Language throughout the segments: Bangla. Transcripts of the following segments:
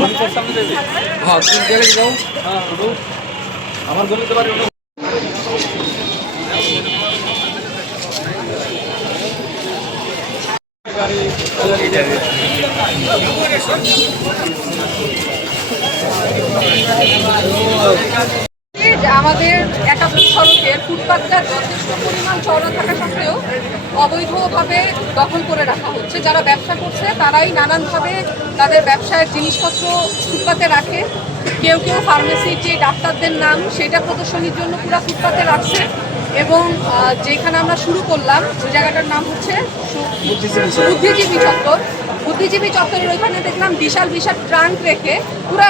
हाँ तुम क्या लेके जाओ। हाँ আমার গলিতে বাড়ি হলো। আমাদের একাত্তর সড়কের ফুটপাতটা যথেষ্ট পরিমাণ চওড়া থাকা সত্ত্বেও অবৈধভাবে দখল করে রাখা হচ্ছে। যারা ব্যবসা করছে তারাই নানানভাবে তাদের ব্যবসায়ের জিনিসপত্র ফুটপাতে রাখে। কেউ কেউ ফার্মেসির যে ডাক্তারদের নাম সেটা প্রদর্শনীর জন্য পুরো ফুটপাতে রাখছে। এবং যেখানে আমরা শুরু করলাম ওই জায়গাটার নাম হচ্ছে বুদ্ধিজীবী চত্বর। বুদ্ধিজীবী চত্বরের ওইখানে দেখলাম বিশাল বিশাল ট্রাঙ্ক রেখে পুরা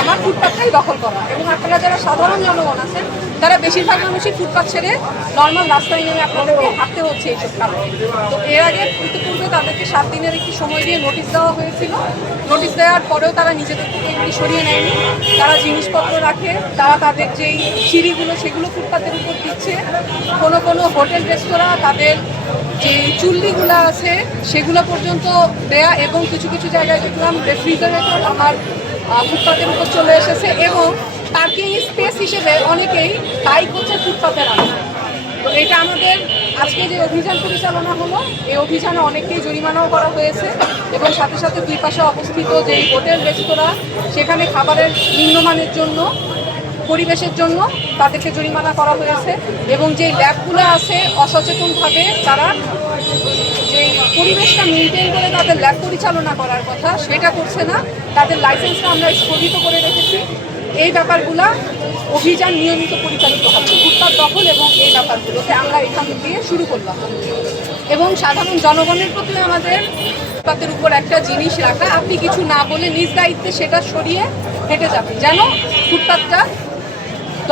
আমার ফুটপাতটাই দখল করা। এবং আপনারা যারা সাধারণ জনগণ আছেন তারা বেশিরভাগ মানুষই ফুটপাত ছেড়ে নর্মাল রাস্তায় নেমে আপনাদেরকে হাঁটতে হচ্ছে এইসব কারণে। তো এর আগে ইতিপূর্বে তাদেরকে 7 দিনের একটি সময় দিয়ে নোটিশ দেওয়া হয়েছিল। নোটিশ দেওয়ার পরেও তারা নিজেদের থেকে এগুলি সরিয়ে নেয়নি। তারা জিনিসপত্র রাখে, তারা তাদের যেই সিঁড়িগুলো সেগুলো ফুটপাতের উপর দিচ্ছে। কোনো কোনো হোটেল রেস্তোরাঁ তাদের যে চুল্লিগুলো আছে সেগুলো পর্যন্ত দেয়া। এবং কিছু কিছু জায়গায় দেখলাম রেফ্রিজারেটর আমার ফুটপাতের উপর চলে এসেছে। এবং পার্কিং স্পেস হিসেবে অনেকেই বাইক হচ্ছে ফুটপাতে রাখে। তো এটা আমাদের আজকে যে অভিযান পরিচালনা হলো এই অভিযানে অনেককেই জরিমানাও করা হয়েছে। এবং সাথে সাথে দুই পাশে অবস্থিত যে হোটেল রেস্তোরাঁ সেখানে খাবারের নিম্নমানের জন্য পরিবেশের জন্য তাদেরকে জরিমানা করা হয়েছে। এবং যে ল্যাবগুলো আছে অসচেতনভাবে তারা যে পরিবেশটা মেনটেন করে তাদের ল্যাব পরিচালনা করার কথা সেটা করছে না। তাদের লাইসেন্সটা আমরা স্থগিত করে রেখেছি। এই ব্যাপারগুলো অভিযান নিয়মিত পরিচালিত হবে ফুটপাত দখল এবং এই ব্যাপারগুলোকে আমরা এখান দিয়ে শুরু করলাম। এবং সাধারণ জনগণের প্রতি আমাদের ফুটপাতের উপর একটা জিনিস রাখা, আপনি কিছু না বলে নিজ দায়িত্বে সেটা সরিয়ে হেঁটে যাবেন যেন ফুটপাতটা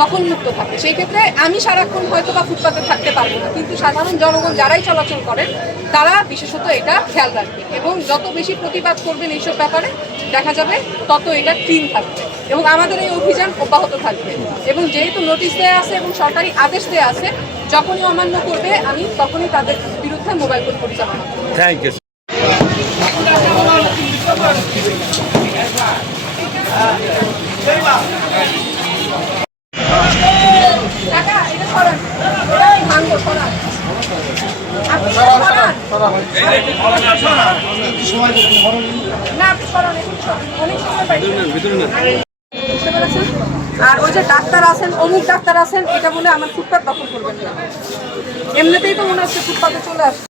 দখলমুক্ত থাকে। সেই ক্ষেত্রে আমি সারাক্ষণ হয়তো বা ফুটপাতে থাকতে পারবো না, কিন্তু সাধারণ জনগণ যারাই চলাচল করেন তারা বিশেষত এটা খেয়াল রাখবে। এবং যত বেশি প্রতিবাদ করবেন এইসব ব্যাপারে দেখা যাবে তত এটা ক্লিন থাকবে। এবং আমাদের এই অভিযান অব্যাহত থাকবে। এবং যেহেতু নোটিশ দেওয়া আছে এবং সরকারি আদেশ দেওয়া আছে, যখনই অমান্য করবে আমি তখনই তাদের বিরুদ্ধে মোবাইল কোর্ট পরিচালনা করব। Thank you. আর ওই যে ডাক্তার আছেন অমুক ডাক্তার আছেন এটা বলে আমার ফুটপাত দখল করবেন না। এমনিতেই তো মনে হচ্ছে ফুটপাতে চলে আসছে।